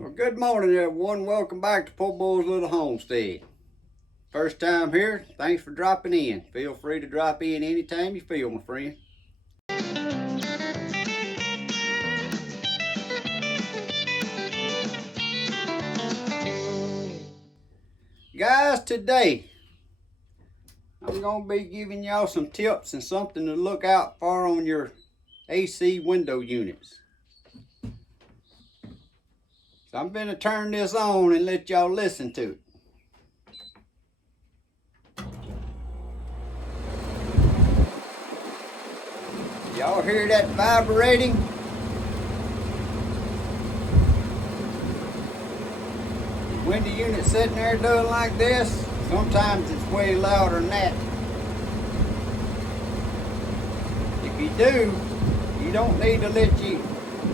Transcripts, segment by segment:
Well, good morning, everyone. Welcome back to Poorboys Little Homestead. First time here, thanks for dropping in. Feel free to drop in anytime you feel, my friend. Guys, today I'm going to be giving y'all some tips and something to look out for on your AC window units. So I'm going to turn this on and let y'all listen to it. Y'all hear that vibrating? The window unit sitting there doing like this, sometimes it's way louder than that. If you do, you don't need to let your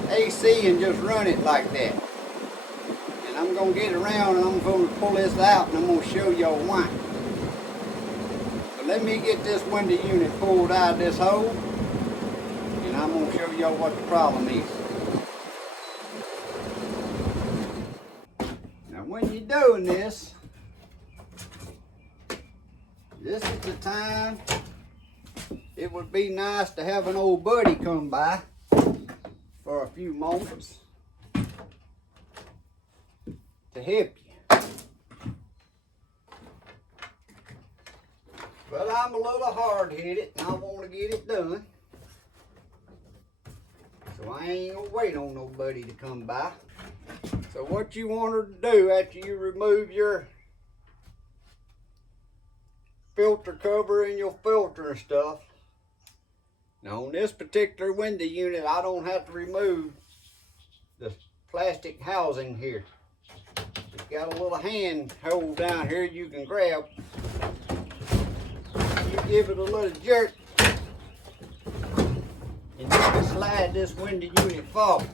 AC and just run it like that. And I'm going to get around and I'm going to pull this out and I'm going to show y'all why. So let me get this window unit pulled out of this hole and I'm going to show y'all what the problem is. Now when you're doing this, this is the time it would be nice to have an old buddy come by for a few moments to help you. But I'm a little hard-headed and I want to get it done. So I ain't gonna wait on nobody to come by. So what you want to do after you remove your filter cover and your filter and stuff. Now on this particular window unit, I don't have to remove the plastic housing here. It's got a little hand hold down here you can grab. You give it a little jerk and you can slide this window unit forward.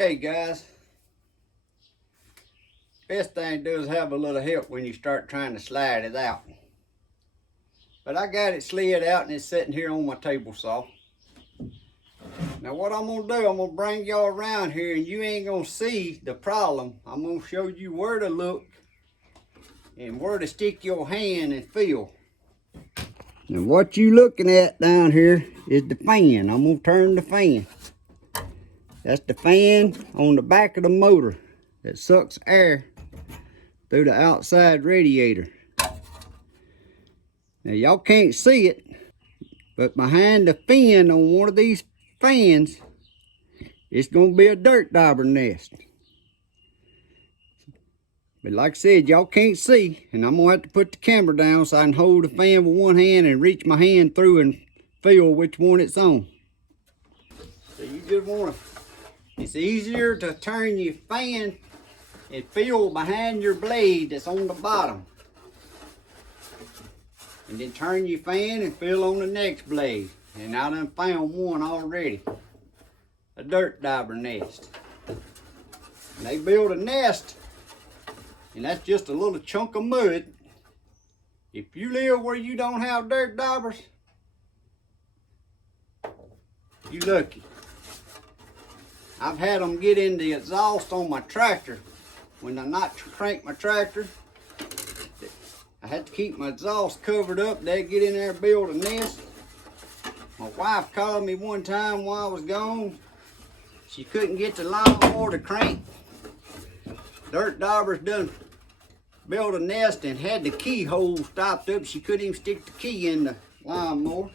Okay guys, best thing to do is have a little help when you start trying to slide it out. But I got it slid out and it's sitting here on my table saw. Now what I'm going to do, I'm going to bring y'all around here and you ain't going to see the problem. I'm going to show you where to look and where to stick your hand and feel. Now what you looking at down here is the fan. I'm going to turn the fan. That's the fan on the back of the motor that sucks air through the outside radiator. Now y'all can't see it, but behind the fin on one of these fans, it's going to be a dirt dauber nest. But like I said, y'all can't see, and I'm going to have to put the camera down so I can hold the fan with one hand and reach my hand through and feel which one it's on. So you just want to, it's easier to turn your fan and feel behind your blade that's on the bottom. And then turn your fan and feel on the next blade. And I done found one already. A dirt dauber nest. And they build a nest, and that's just a little chunk of mud. If you live where you don't have dirt daubers, you lucky. I've had them get in the exhaust on my tractor. When I not crank my tractor, I had to keep my exhaust covered up. They'd get in there and build a nest. My wife called me one time while I was gone. She couldn't get the lawnmower to crank. Dirt daubers done built a nest and had the keyhole stopped up. She couldn't even stick the key in the lawnmower.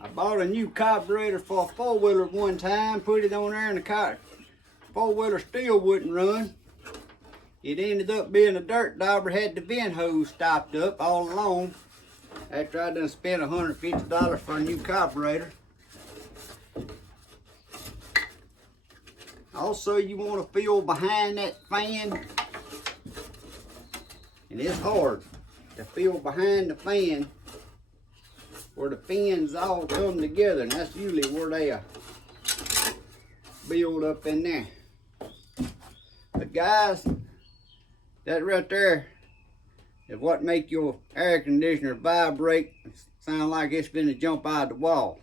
I bought a new carburetor for a four-wheeler one time, put it on there and the four-wheeler still wouldn't run. It ended up being a dirt dauber, had the vent hose stopped up all along. after I done spent $150 for a new carburetor. Also, you want to feel behind that fan, and it's hard to feel behind the fan where the fins all come together, and that's usually where they build up in there. But guys, that right there is what make your air conditioner vibrate, sound like it's finna jump out the wall.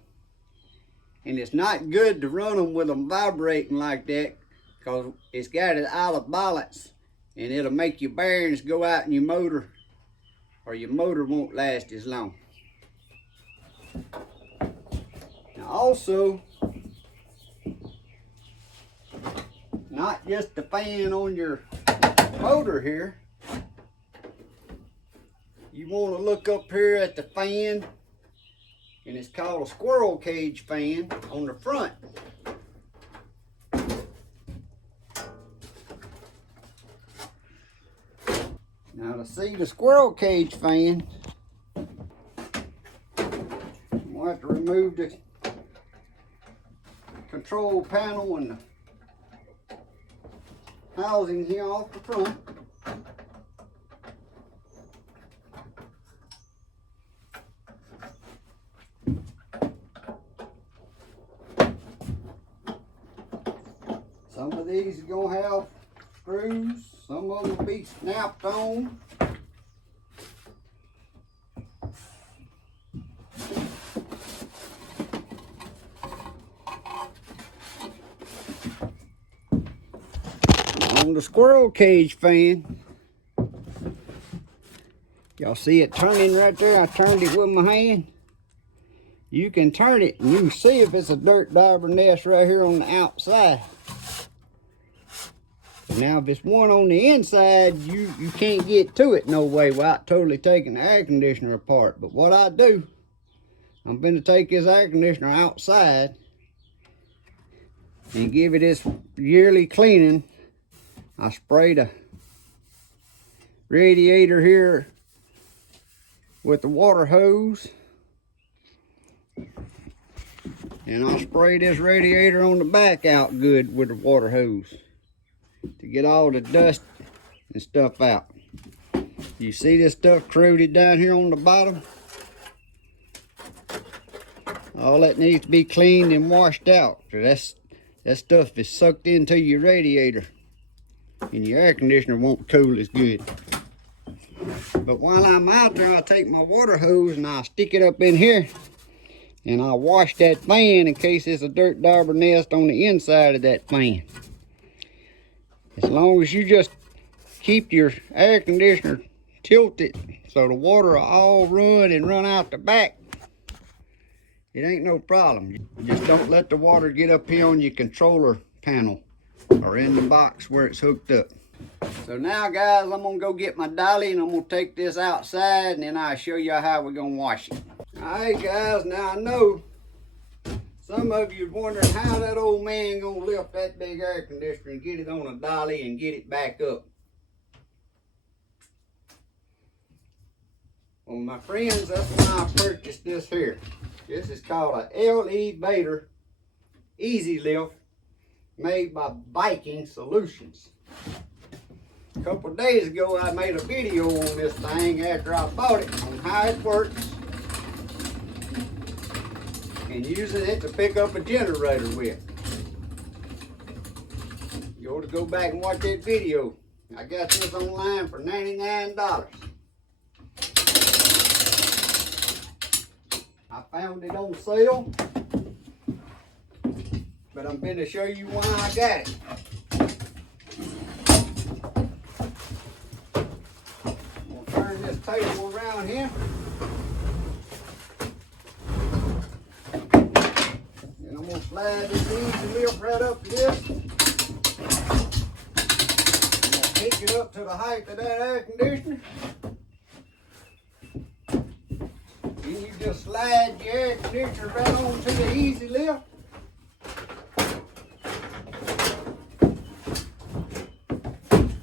And it's not good to run them with them vibrating like that, because it's got it out of balance, and it'll make your bearings go out in your motor, or your motor won't last as long. Now also, not just the fan on your motor here, you want to look up here at the fan, and it's called a squirrel cage fan on the front. Now to see the squirrel cage fan, we'll have to remove the control panel and the housing here off the front. Some of these are going to have screws, some of them will be snapped on. On the squirrel cage fan, y'all see it turning right there? I turned it with my hand. You can turn it and you can see if it's a dirt dauber nest right here on the outside. Now if it's one on the inside, you can't get to it no way without totally taking the air conditioner apart. But what I do, I'm going to take this air conditioner outside and give it its yearly cleaning. I spray the radiator here with the water hose, and I'll spray this radiator on the back out good with the water hose to get all the dust and stuff out. You see this stuff corroded down here on the bottom? All that needs to be cleaned and washed out. So that stuff is sucked into your radiator, and your air conditioner won't cool as good. But while I'm out there, I'll take my water hose and I'll stick it up in here, and I'll wash that fan in case there's a dirt dauber nest on the inside of that fan. As long as you just keep your air conditioner tilted so the water will all run and run out the back, it ain't no problem. Just don't let the water get up here on your controller panel or in the box where it's hooked up. So now guys, I'm gonna go get my dolly and I'm gonna take this outside, and then I'll show you how we're gonna wash it. Alright guys, now I know some of you are wondering how that old man gonna lift that big air conditioner and get it on a dolly and get it back up. Well my friends, that's when I purchased this here. This is called a LE Vator Easy Lift, made by Viking Solutions. A couple of days ago I made a video on this thing after I bought it, on how it works and using it to pick up a generator with. You ought to go back and watch that video. I got this online for $99. I found it on sale, but I'm going to show you why I got it. I'm going to turn this table around here. And I'm going to slide this easy lift right up to this. I'm going to pick it up to the height of that air conditioner. Then you just slide your air conditioner right onto the easy lift.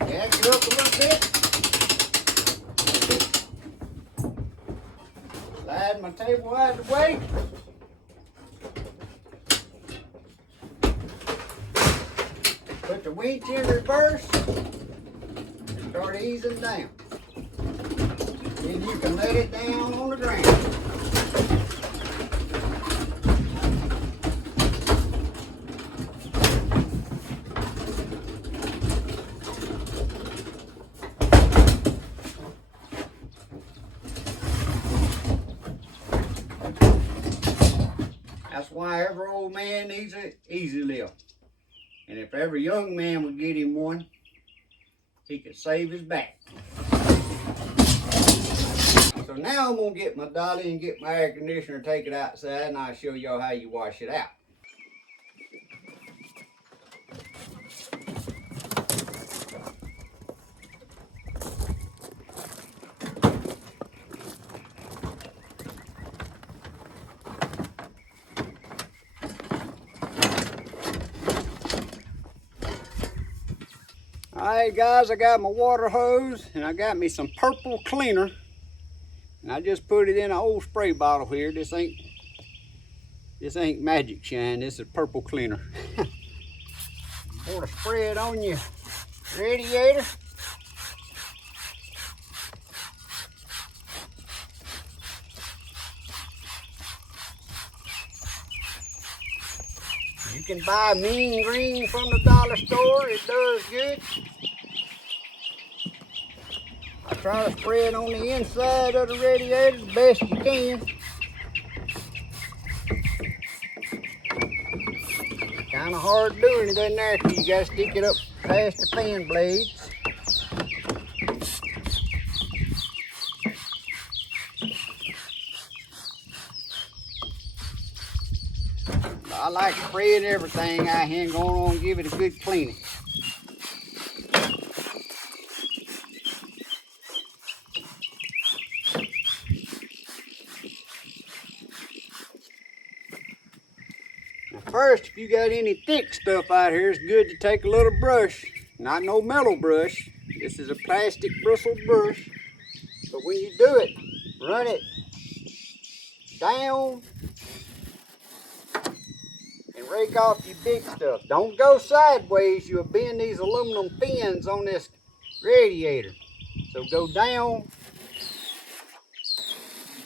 Jack it up a little bit. table out of the way. Put the winch in reverse and start easing down. Then you can let it down on the ground. That's why every old man needs an easy lift. And if every young man would get him one, he could save his back. So now I'm gonna get my dolly and get my air conditioner, take it outside, and I'll show y'all how you wash it out. Alright guys, I got my water hose and I got me some purple cleaner. And I just put it in an old spray bottle here. This ain't magic shine, this is purple cleaner. Want to spray it on your radiator. You can buy mean green from the dollar store, it does good. I try to spray it on the inside of the radiator the best you can. Kind of hard doing it in there because you got to stick it up past the fan blades. I like spraying everything out here and going on and give it a good cleaning. Now first, if you got any thick stuff out here, it's good to take a little brush. Not no metal brush. This is a plastic bristle brush. But when you do it, run it down and rake off your big stuff. Don't go sideways, you'll bend these aluminum fins on this radiator. So go down,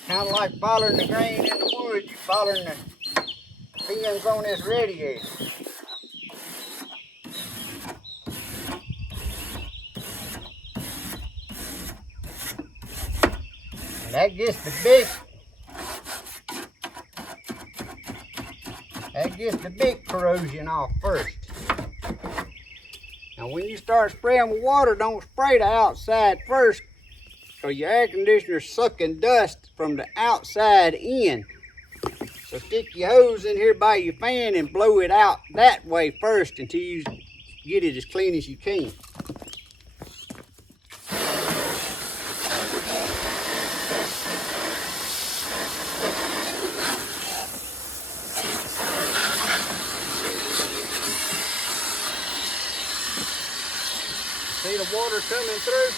kind of like following the grain in the wood, you're following the fins on this radiator. And that gets the big corrosion off first. Now when you start spraying with water, don't spray the outside first, because your air conditioner's sucking dust from the outside in. So stick your hose in here by your fan and blow it out that way first until you get it as clean as you can. See the water coming through?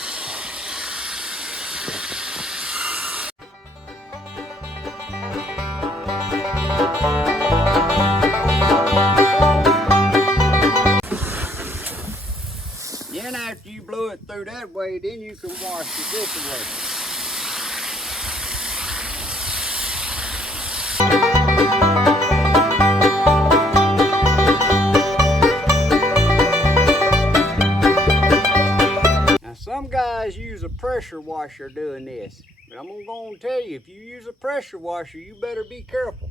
Then after you blow it through that way, then you can wash it this way. Some guys use a pressure washer doing this, but I'm gonna go and tell you, if you use a pressure washer, you better be careful.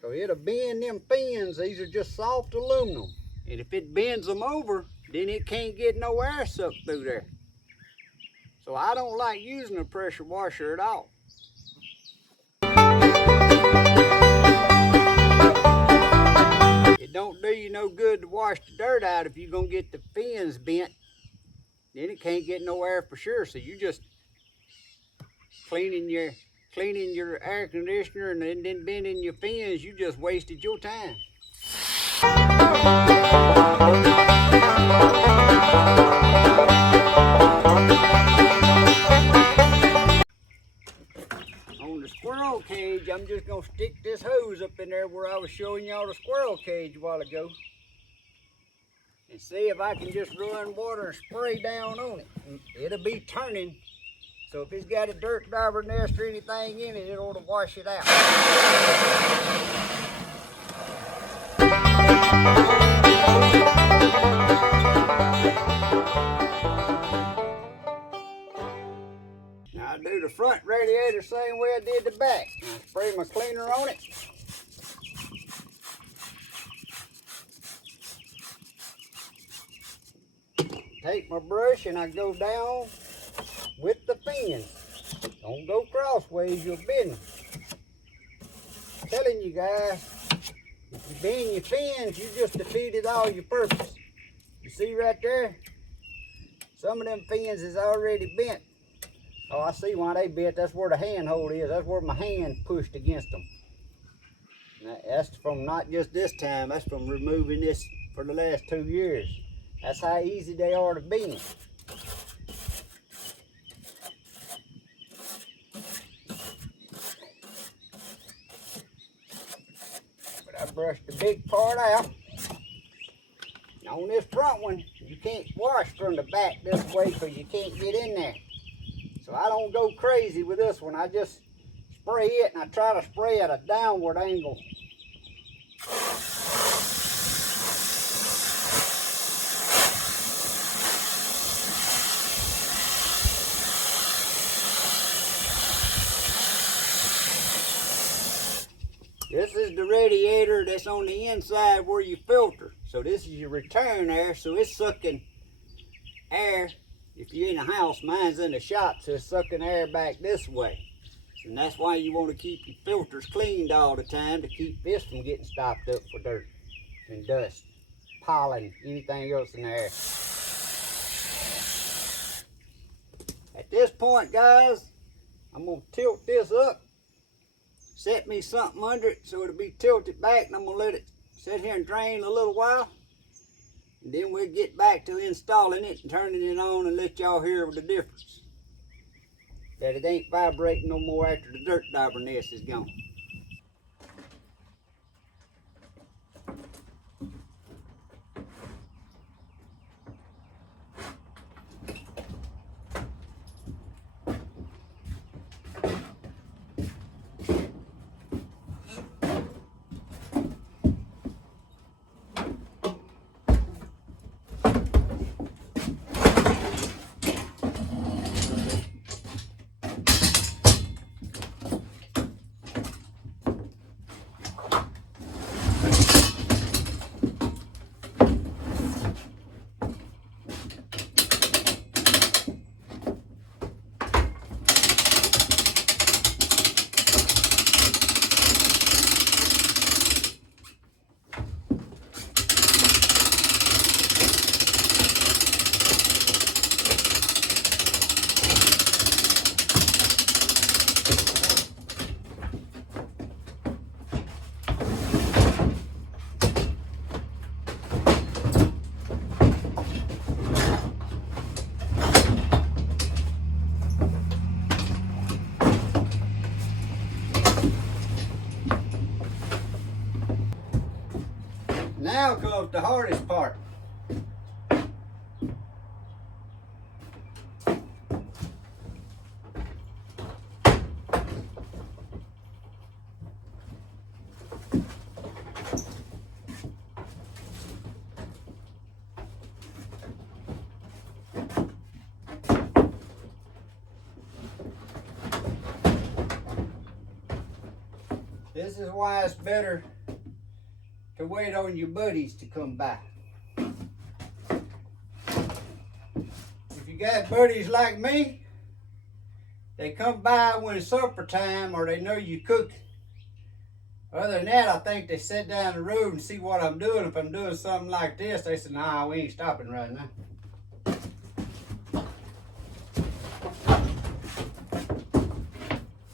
Cause it'll bend them fins. These are just soft aluminum. And if it bends them over, then it can't get no air sucked through there. So I don't like using a pressure washer at all. It don't do you no good to wash the dirt out if you're gonna get the fins bent. Then it can't get no air for sure. So you just cleaning your air conditioner and then bending your fins, you just wasted your time. On the squirrel cage, I'm just gonna stick this hose up in there where I was showing y'all the squirrel cage a while ago. And see if I can just run water and spray down on it. It'll be turning. So if it's got a dirt dauber nest or anything in it, it ought to wash it out. Now I do the front radiator same way I did the back. I spray my cleaner on it. Take my brush and I go down with the fins. Don't go crossways, you'll bend them. I'm telling you guys, if you bend your fins, you just defeated all your purpose. You see right there? Some of them fins is already bent. Oh, I see why they bent. That's where the handhold is. That's where my hand pushed against them. Now, that's from not just this time, that's from removing this for the last 2 years. That's how easy they are to bend. But I brushed the big part out. Now on this front one, you can't wash from the back this way because you can't get in there. So I don't go crazy with this one. I just spray it and I try to spray at a downward angle. This is the radiator that's on the inside where you filter. So this is your return air, so it's sucking air. If you're in a house, mine's in the shop, so it's sucking air back this way. And that's why you want to keep your filters cleaned all the time, to keep this from getting stopped up for dirt and dust, pollen, anything else in the air. At this point, guys, I'm going to tilt this up. Set me something under it so it'll be tilted back, and I'm going to let it sit here and drain a little while. And then we'll get back to installing it and turning it on and let y'all hear the difference. That it ain't vibrating no more after the dirt dauber nest is gone. Now comes the hardest part. This is why it's better to wait on your buddies to come by. If you got buddies like me, they come by when it's supper time or they know you cook. Other than that, I think they sit down the road and see what I'm doing. If I'm doing something like this, they say, nah, we ain't stopping right now.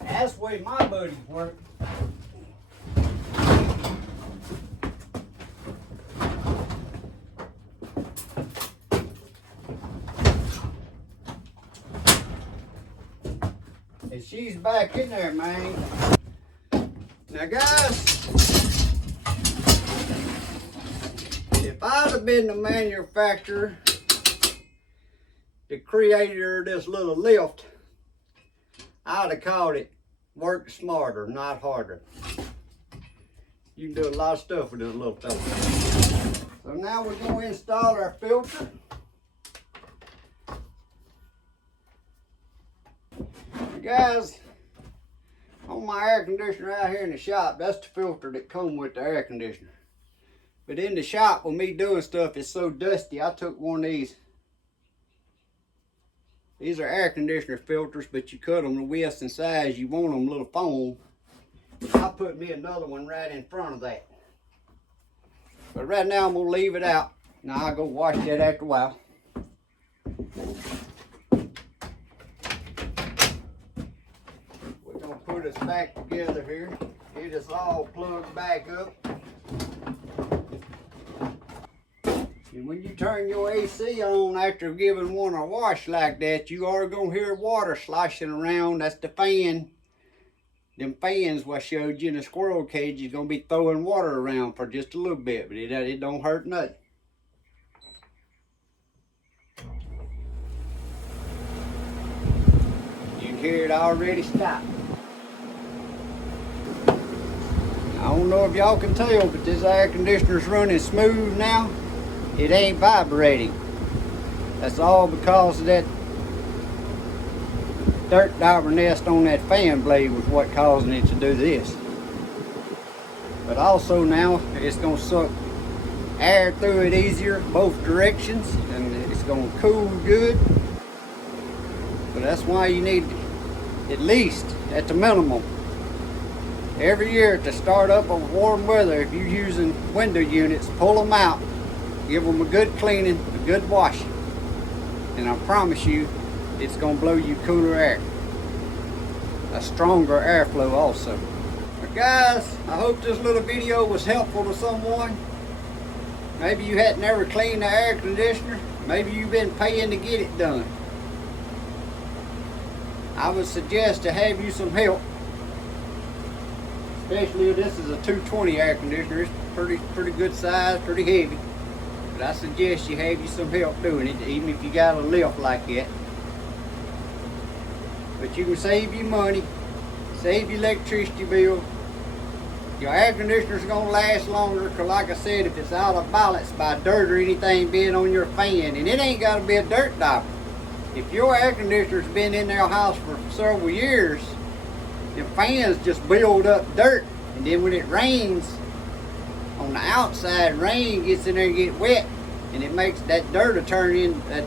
That's the way my buddies work. And she's back in there, man. Now guys, if I'd have been the manufacturer, the creator of this little lift, I'd have called it work smarter, not harder. You can do a lot of stuff with this little fella. So now we're going to install our filter. Guys, on my air conditioner out here in the shop, that's the filter that comes with the air conditioner. But in the shop, with me doing stuff, it's so dusty, I took one of these. These are air conditioner filters, but you cut them the width and size you want them, little foam. I put me another one right in front of that. But right now I'm gonna leave it out. Now I'll go wash that after a while. We're gonna put us back together here. Get us all plugged back up. And when you turn your AC on after giving one a wash like that, you are gonna hear water sloshing around. That's the fan. Them fans what I showed you in the squirrel cage is gonna be throwing water around for just a little bit, but it don't hurt nothing. You can hear it already stop. I don't know if y'all can tell, but this air conditioner's running smooth now. It ain't vibrating. That's all because of that dirt dauber nest on that fan blade was what causing it to do this. But also now it's going to suck air through it easier both directions, and it's going to cool good. But that's why you need, at least at the minimum, every year to start up of warm weather, if you're using window units, pull them out, give them a good cleaning, a good washing, and I promise you it's going to blow you cooler air, a stronger airflow also. But guys, I hope this little video was helpful to someone. Maybe you hadn't ever cleaned the air conditioner. Maybe you've been paying to get it done. I would suggest to have you some help, especially if this is a 220 air conditioner. It's pretty good size, pretty heavy. But I suggest you have you some help doing it, even if you got a lift like that. But you can save you money, save your electricity bill. Your air conditioner's gonna last longer, because like I said, if it's out of balance by dirt or anything being on your fan, and it ain't gotta be a dirt dauber. If your air conditioner's been in their house for several years, the fans just build up dirt, and then when it rains, on the outside, rain gets in there and get wet, and it makes that dirt turn in, that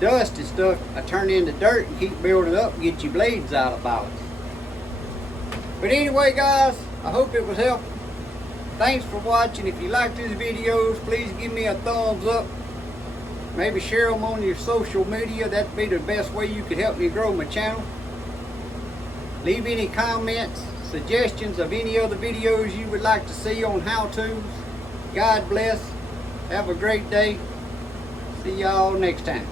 dust and stuff turn into dirt and keep building up and get your blades out of balance. But anyway guys, I hope it was helpful. Thanks for watching. If you like these videos, please give me a thumbs up. Maybe share them on your social media. That'd be the best way you could help me grow my channel. Leave any comments, suggestions of any other videos you would like to see on how-tos. God bless. Have a great day. See y'all next time.